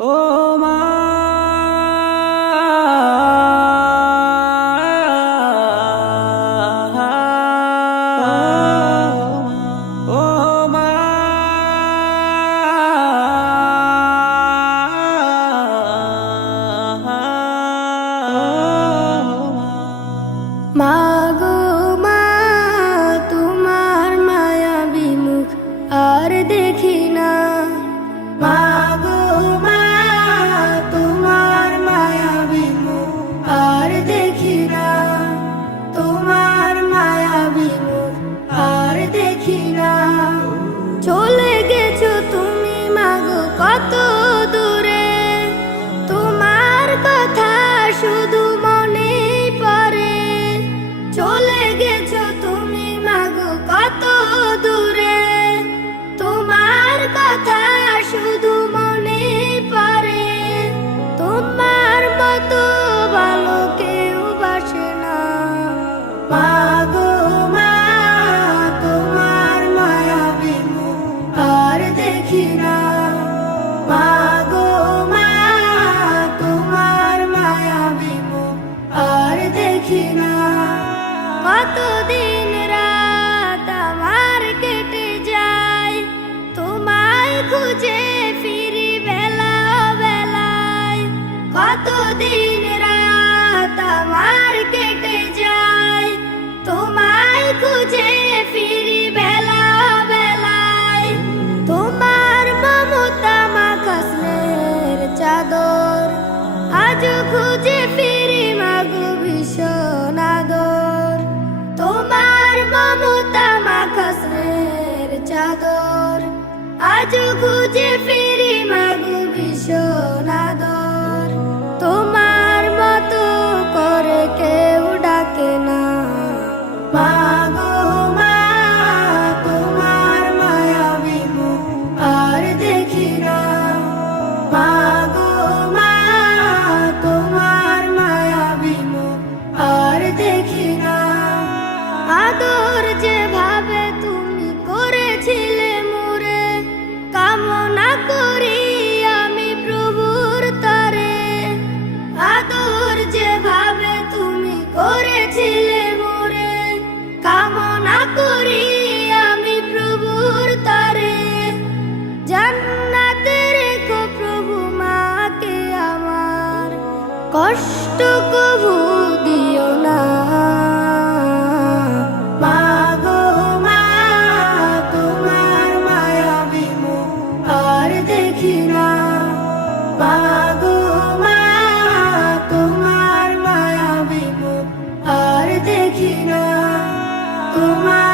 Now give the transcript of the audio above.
ও মা, ও মা, মাগো মা, তোমার মায়াবী মুখ আর দেখি না। মাগো মা, তোমার মায়াবী মুখ আর দেখি না। তোমার মায়াবী মুখ আর দেখি না। চলে গেছো তুমি মাগো কত দূরে, তোমার কথা শুধু মনে পড়ে। চলে গেছো তুমি মাগো কত দূরে, তোমার কথা শুধু মনে পড়ে। তোমার মতো ভালো কেউ বাসে না। মাগো মা, তোমার মায়াবী মুখ আর দেখি না। মাগো মা, তোমার মায়াবী মুখ আর দেখি না। কতদিন রাত আমার কেটে যায়, তোমায় খুঁজে ফিরি বেলা বেলায়। কতদিন রাত আমার কেটে যায়, তোমায় খুঁজে ফিরি বেলা বেলায়। তোমার মমতা মাখা স্নেহের চাদর আজও খুঁজে ফিরি মাগো ভীষণ আদর। তোমার মমতা মাখা স্নেহের চাদর আজও খুঁজে ফিরি মাগো ভীষণ আদর। তোমার মতো করে কেউ ডাকে না। মাগো মা, তোমার মায়াবী মুখ আর দেখি না। মাগো মা, তোমার মায়াবী মুখ আর দেখি না। আদর যেভাবে তুমি করেছিলে মোরে, কামনা করি আমি প্রভুর তরে। আদর যেভাবে তুমি করেছিলে মোরে, কামনা করি আমি প্রভুর তরে। জান্নাতে রেখো প্রভু মাকে আমার, কষ্ট কভু দিও না। মাগো মা, তোমার মায়াবী মুখ আর দেখি না। মাগো মা, তোমার মায়াবী মুখ আর দেখি না। তোমার